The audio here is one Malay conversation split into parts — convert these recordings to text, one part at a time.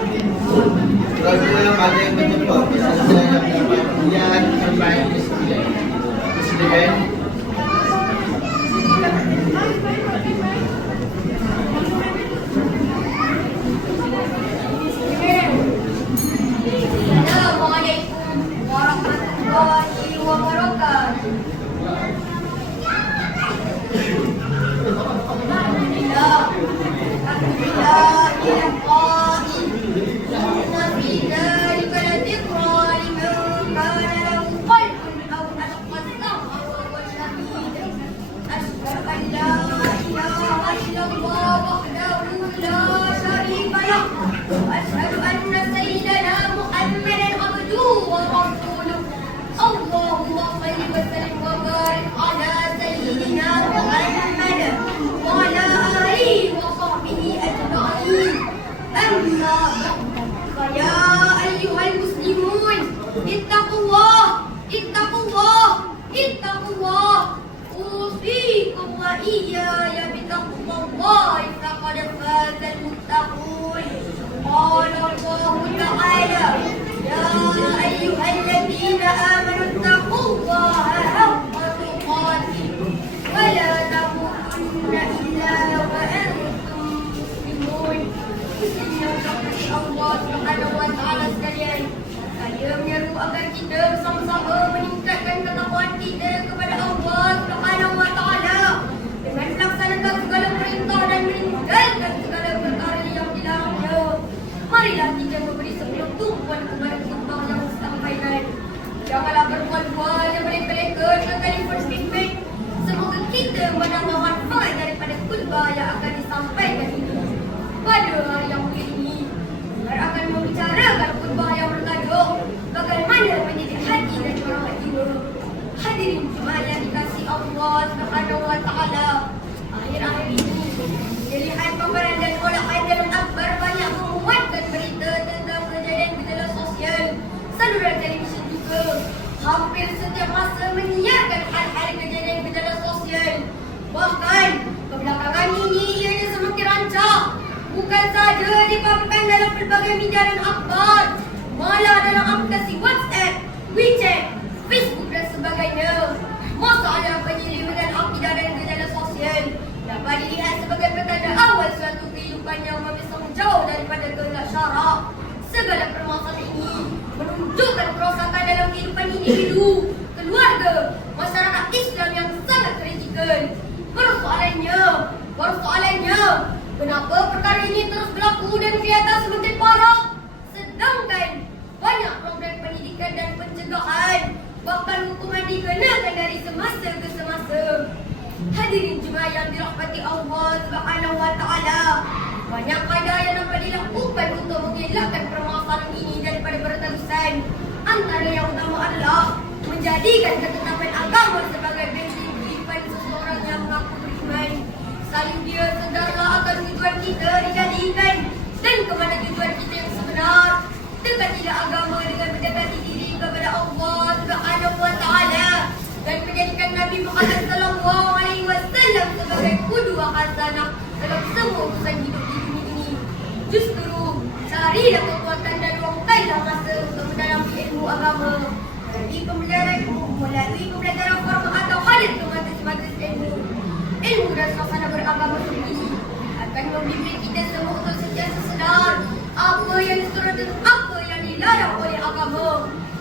Kalau dia ada yang betul, misalnya yang dapat dia terbaik presiden. Assalamualaikum warahmatullahi wabarakatuh. Alhamdulillah. Alhamdulillah. وأشهد أن سيدنا محمدا عبده ورسوله اللهم صل وسلم وبارك على سيدنا محمد وعلى آله وصحبه أجمعين أما بعد فيا أيها المسلمون اتقوا الله اتقوا الله اتقوا الله أوصيكم وإياي بتقوى الله فقد فاز المتقون قال الله تعالى يا أيها الذين آمنوا اتقوا الله حق تقاته ولا تموتن إلا وأنتم مسلمون. Allah Subhanahu wa taala sekalian, saya menyeru agar kita bersama-sama meningkatkan ketakwaan kita kepada Allah Subhanahu wa taala dengan melaksanakan segala perintah dan meninggalkan segala perkara yang dilarangnya. Marilah kita memberi sepenuh tumpuan kepada Allah yang disampaikan. Janganlah berbual-bual dan mereka-reka dengan telefon speedback. Semoga kita mendapat manfaat daripada khutbah yang akan disampaikan ini. Pada hari yang mulia ini, kita akan membicarakan khutbah yang bertajuk bagaimana mendidik hati dan orang jiwa. Hadirin jemaah yang dikasihi Allah Subhanahu wa taala, akhir-akhir ini dilihat pemberandan oleh Aidil Akbar banyak memuatkan berita tentang kejadian gejala sosial. Saluran televisyen juga hampir setiap masa menyiarkan hal-hal kejadian gejala sosial. Bahkan kebelakangan ini ianya semakin rancak. Bukan saja dipaparkan dalam pelbagai media dan akhbar, malah dalam aplikasi WhatsApp, WeChat, Facebook dan sebagainya. Masalah penyelewengan akidah dan gejala sosial dapat dilihat sebagai pertanda awal suatu kehidupan yang memisah jauh daripada kehendak syarak. Segala permasalahan ini menunjukkan kerosakan dalam kehidupan individu, keluarga, masyarakat Islam yang sangat kritikal. Persoalannya, kenapa perkara ini terus berlaku dan kelihatan semakin parah? Sedangkan banyak program pendidikan dan pencegahan, bahkan hukuman dikenakan dari semasa ke semasa. Hadirin jemaah yang dirahmati Allah Subhanahu wa taala, banyak ada yang dapat dilakukan untuk mengelakkan permasalahan ini daripada berterusan. Antara yang utama adalah menjadikan ketetapan agama sebagai benteng kehidupan seseorang yang mengaku beriman. Saling dia sedarlah akan tujuan kita dijadikan dan kepada tujuan kita yang sebenar. Dekatilah agama dengan mendekati diri kepada Allah Subhanahu wa taala dan menjadikan Nabi Muhammad sallallahu alaihi wasallam sebagai qudwah hasanah dalam semua urusan hidup di dunia ini. Justru carilah kekuatan dan luangkanlah masa untuk mendalami ilmu agama melalui pembelajaran formal atau khalid ke majlis-majlis ilmu dan suasana beragama seperti ini akan membimbing kita semua untuk sentiasa sedar apa yang disuruh dan apa yang dilarang oleh agama.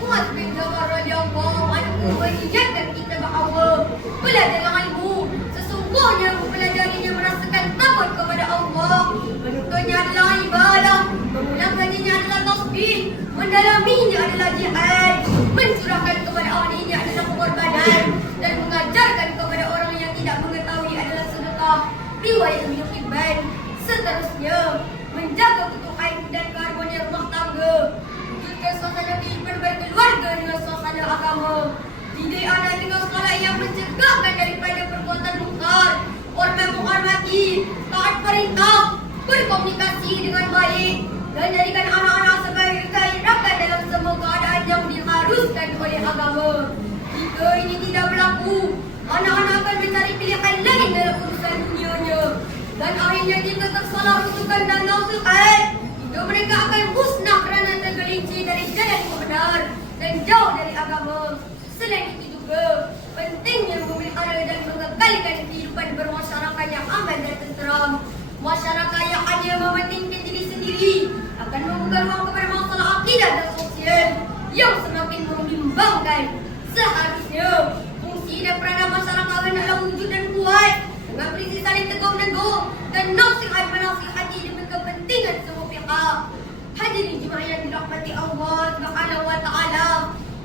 Muaz bin Jabal radhiyallahu anhu mengingatkan kita bahawa belajar ilmu sesungguhnya mempelajarinya merasakan takut kepada Allah, menuntutnya adalah ibadah, mengulangannya adalah tasbih, mendalaminya adalah jihad, mencurahkan kepada ahlinya adalah pengorbanan, dan mengajarkan kepada orang yang tidak mengetahui adalah sedekah. Riwayat Ibnu Hibban. Seterusnya, menjaga ketuhanan dan keharmonian rumah tangga, wujudkan suasana kehidupan berkeluarga dengan suasana agama, didik anak dengan sekolah yang mencegahkan daripada perbuatan mungkar, hormat menghormati, taat perintah, berkomunikasi dengan baik, dan jadikan anak-anak sebagai rakan dalam semua keadaan yang diharuskan oleh agama. Jika ini tidak berlaku, anak-anak akan mencari pilihan lain dalam urusan dunianya, dan akhirnya jika tersalah rujukan dan nasihat, hingga mereka akan kembalikan kehidupan bermasyarakat yang aman dan tenteram. Masyarakat yang hanya mementingkan diri sendiri akan membuka ruang kepada masalah akidah dan sosial yang semakin membimbangkan. Seharusnya fungsi dan peranan masyarakat adalah wujud dan kuat dengan berisi saling tegur-menegur dan nasihat menasihati demi kepentingan semua pihak. Hadirin jemaah yang dirahmati Allah Subhanahu wa taala,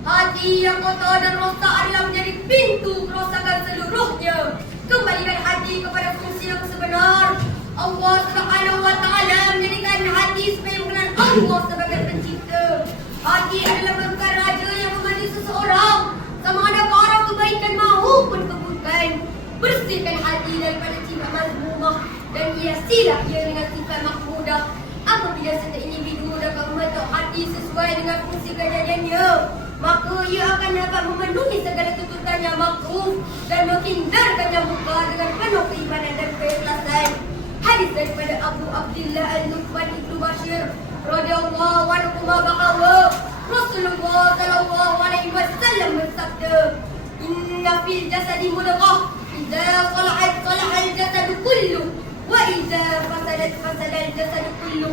hati yang kotor dan rosak adalah menjadi pintu kerosakan seluruhnya. Kembalikan hati kepada fungsi yang sebenar. Allah Subhanahu wa taala menjadikan hati supaya mengenal Allah sebagai pencipta. Hati adalah bukan raja yang memanggil seseorang sama ada ke arah kebaikan maupun keburukan. Bersihkan hati daripada sifat mazmumah dan hiasilah ia dengan sifat mahmudah. Apabila setiap individu dapat membentuk hati sesuai dengan fungsi kejadiannya, maka ia akan dapat memenuhi segala tuntutan yang makruf dan menghindarkan yang muka dengan penuh keimanan dan keikhlasan. Hadis daripada Abu Abdullah Al-Nu'man Ibnu Bashir radhiyallahu anhu bahawa Rasulullah sallallahu alaihi wasallam bersabda, "Inna fil jasadi mudghah, idza salahat salaha al-jasadu kullu, wa idza fasadat fasada al-jasadu kullu,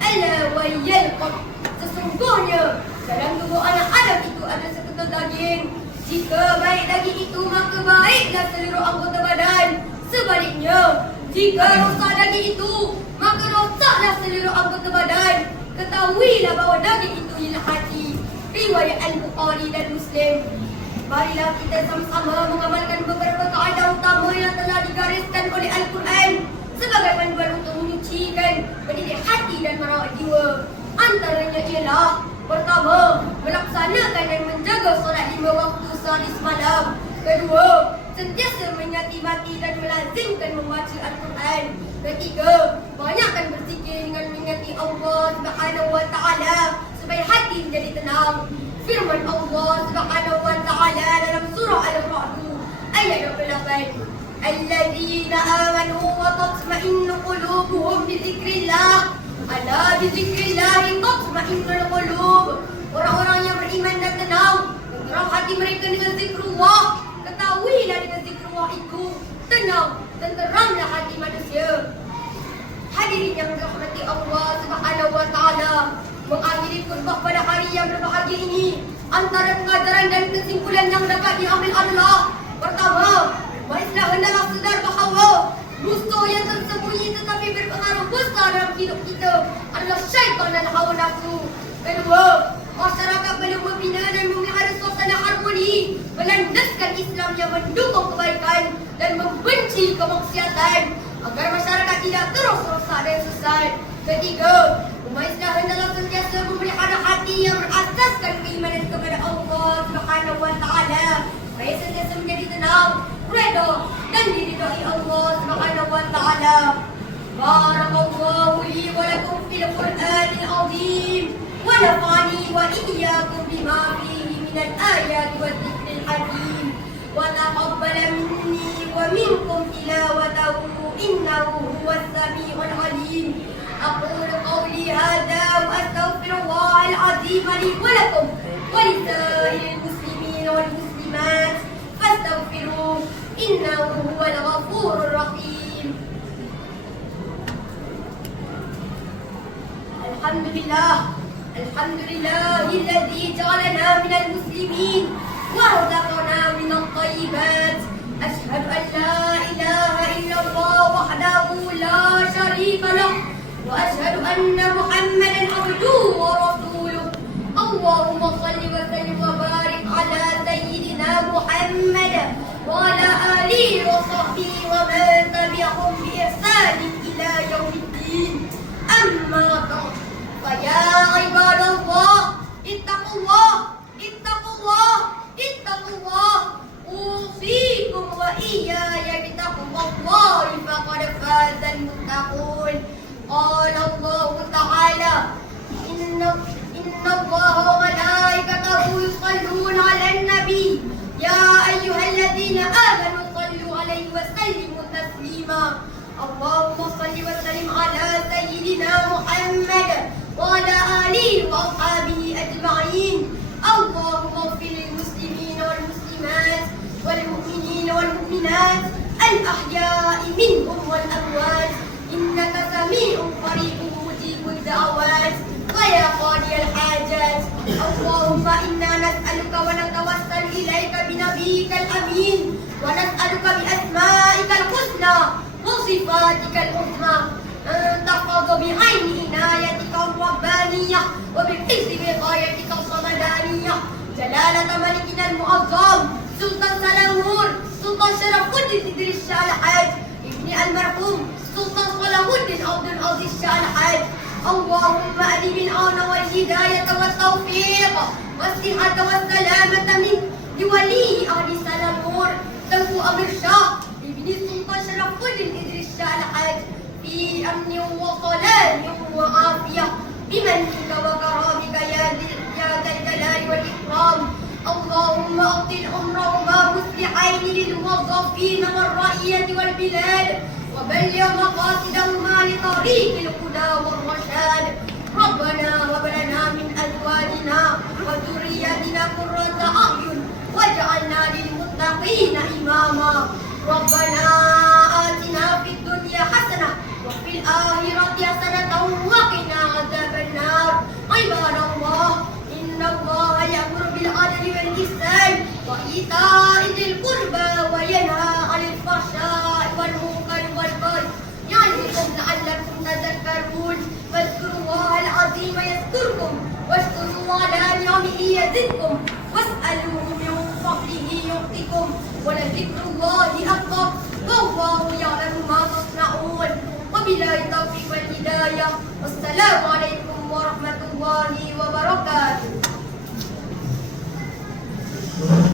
ala wa yalqab." Sesungguhnya dalam tubuh anak Adam itu ada seketul daging. Jika baik daging itu, maka baiklah seluruh anggota badan. Sebaliknya, jika rosak daging itu, maka rosaklah seluruh anggota badan. Ketahuilah bahawa daging itu ialah hati. Riwayat Al-Bukhari dan Muslim. Marilah kita sama-sama mengamalkan beberapa kaedah utama yang telah digariskan oleh Al-Quran sebagai panduan untuk menyucikan, mendidik hati dan merawat jiwa. Antaranya ialah: pertama, melaksanakan dan menjaga solat 5 waktu sehari semalam. Kedua, sentiasa mengingati mati dan melazimkan membaca Al-Quran. Ketiga, banyakkan berzikir dengan mengingati Allah Subhanahu wa taala supaya hati menjadi tenang. Firman Allah Subhanahu wa taala dalam surah Al-Ra'd ayat 28, "Alladzina amanu wa tatma'innu qulubuhum bi dzikrillah, ala bi dzikrillah tatma'innul qulub." Orang-orang yang beriman dan tenang, tenteram hati mereka dengan zikrullah. Ketahuilah dengan zikrullah itu tenang dan teramlah hati manusia. Hadirin yang dirahmati Allah Subhanahu wa taala, mengakhiri khutbah pada hari yang berbahagia ini, antara pengajaran dan kesimpulan yang dapat diambil adalah: pertama, Islam hendaklah sedar bahawa musuh yang tersembunyi tetapi berpengaruh besar dalam hidup kita adalah syaitan dan hawa nafsu. Kedua, masyarakat perlu membina dan memelihara suasana harmoni, melandaskan Islam yang mendukung kebaikan dan membenci kemaksiatan agar masyarakat tidak terus rosak dan sesat. Ketiga, umat Islam hendaklah sentiasa memelihara hati yang berasaskan keimanan kepada Allah Subhanahu wa taala supaya sentiasa menjadi tenang, redha dan diridhai Allah Subhanahu wa taala. Barakallahu li wa lakum fil Qur'anil azim wa nafa'ani wa iyyakum bima fihi minal ayati wa dzikril hakim wa taqabbal minni wa minkum tilawatahu innahu huwas samiul alim. أقول قولي هذا وأستغفر الله العظيم لي ولكم ولسائر المسلمين والمسلمات فاستغفروه إنه هو الغفور الرحيم. الحمد لله الذي جعلنا من المسلمين ورزقنا من الطيبات. أشهد أن لا إله إلا الله وحده لا شريك له وأشهد أن محمدا عبده ورسوله. اللهم صل وسلم وبارك على سيدنا محمد وعلى آله وصحبه ومن تبعهم بإحسان إلى يوم الدين. أما بعد، فيا عباد الله اتقوا الله اتقوا الله اتقوا الله. أوصيكم وإياي بتقوى الله فقد فاز المتقون. قال الله تعالى: إن الله وملائكته يصلون على النبي يا أيها الذين آمنوا صلوا عليه وسلموا تسليما. اللهم صل وسلم على سيدنا محمد وعلى آله وأصحابه أجمعين. اللهم اغفر للمسلمين والمسلمات والمؤمنين والمؤمنات الأحياء منهم والأموات إنك سميع قريب مجيب الدعوات ويا قاضي الحاجات اللهم إنا نسألك ونتوسل إليك بنبيك الأمين ونسألك بأسمائك الحسنى وصفاتك العظمى أن تحفظ بعين عنايتك الربانية وبحفظ وقايتك الصمدانية جلالة ملكنا المعظم سلطان سلاهور سلطان شرف الدين إدريس شاه الحاج ابن المرحوم سلطان صلاح الدين عبد العزيز شاه الحاج اللهم أدم العون والهداية والتوفيق والصحة والسلامة من لولي أهل سلاهور سوف أمر شاه ابن سلطان شرف الدين إدريس شاه الحاج في أمن وصلاة وعافية بمنك وكرامك يا ذا الجلال والإكرام اللهم أطل عمرهما مصلحين للموظفين والرعية والبلاد وبلغ مقاصدهما لطريق الهدى والرشاد ربنا هب لنا من أزواجنا وذرياتنا قرة أعين واجعلنا للمتقين إماما ربنا آتنا في الدنيا حسنة وفي الآخرة حسنة وقنا عذاب النار عباد الله إن الله يأمر بالعدل والإحسان وإيتاء ذي القربى وينهى عن الفحشاء والمنكر والبغي يعظكم لعلكم تذكرون فاذكروا الله العظيم يذكركم واشكروا على نعمه يزدكم واسألوه من فضله يعطكم ولذكر الله أكبر والله يعلم ما تصنعون وبالله التوفيق والهداية والسلام عليكم ورحمة الله وبركاته.